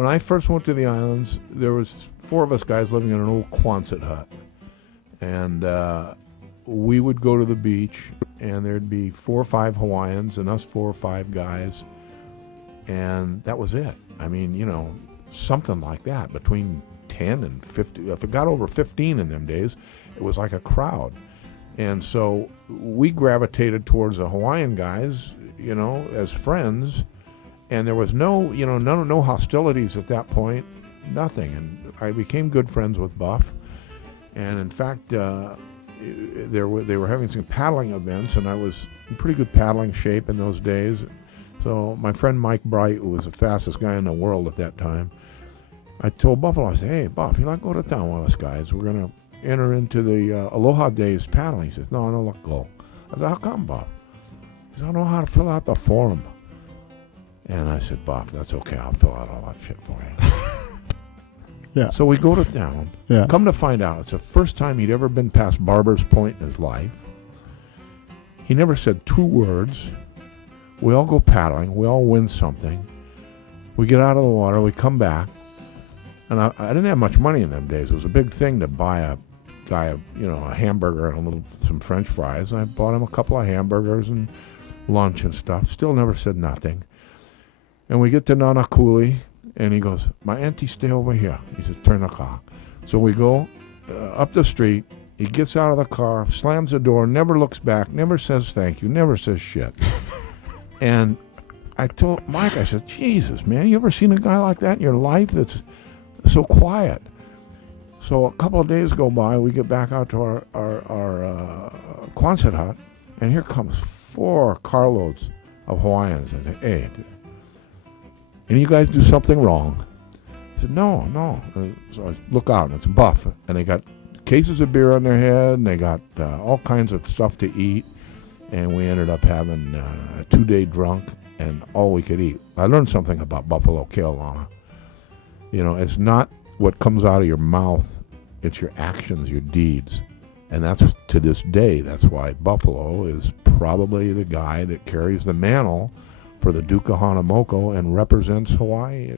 when I first went to the islands, there was 4 of us guys living in an old Quonset hut. And we would go to the beach, and there'd be 4 or 5 Hawaiians and us 4 or 5 guys. And that was it. I mean, you know, something like that, between 10 and 50. If it got over 15 in them days, it was like a crowd. And so we gravitated towards the Hawaiian guys, you know, as friends. And there was no hostilities at that point, nothing. And I became good friends with Buff. And in fact, they were having some paddling events, and I was in pretty good paddling shape in those days. So my friend Mike Bright, who was the fastest guy in the world at that time, I told Buffalo, I said, "Hey, Buff, you like go to town with us guys? We're going to enter into the Aloha Days paddling." He says, No, let go. I said, "How come, Buff?" He said, "I don't know how to fill out the form." And I said, "Buff, that's okay. I'll fill out all that shit for you." Yeah. So we go to town. Yeah. Come to find out, it's the first time he'd ever been past Barber's Point in his life. He never said 2 words. We all go paddling. We all win something. We get out of the water. We come back. And I didn't have much money in them days. It was a big thing to buy a guy, a hamburger and some French fries. And I bought him a couple of hamburgers and lunch and stuff. Still never said nothing. And we get to Nanakuli, and he goes, "My auntie, stay over here." He says, "Turn the car." So we go up the street. He gets out of the car, slams the door, never looks back, never says thank you, never says shit. And I told Mike, I said, "Jesus, man, you ever seen a guy like that in your life that's so quiet?" So a couple of days go by, we get back out to our Quonset hut, and here comes 4 carloads of Hawaiians. I said, "Hey, and you guys do something wrong?" He said, No. So I look out, and it's Buff, and they got cases of beer on their head, and they got all kinds of stuff to eat, and we ended up having a 2-day drunk, and all we could eat. I learned something about Buffalo Keaulana. It's not what comes out of your mouth, it's your actions, your deeds. And that's, to this day, that's why Buffalo is probably the guy that carries the mantle for the Duke of Hanamoko and represents Hawaii.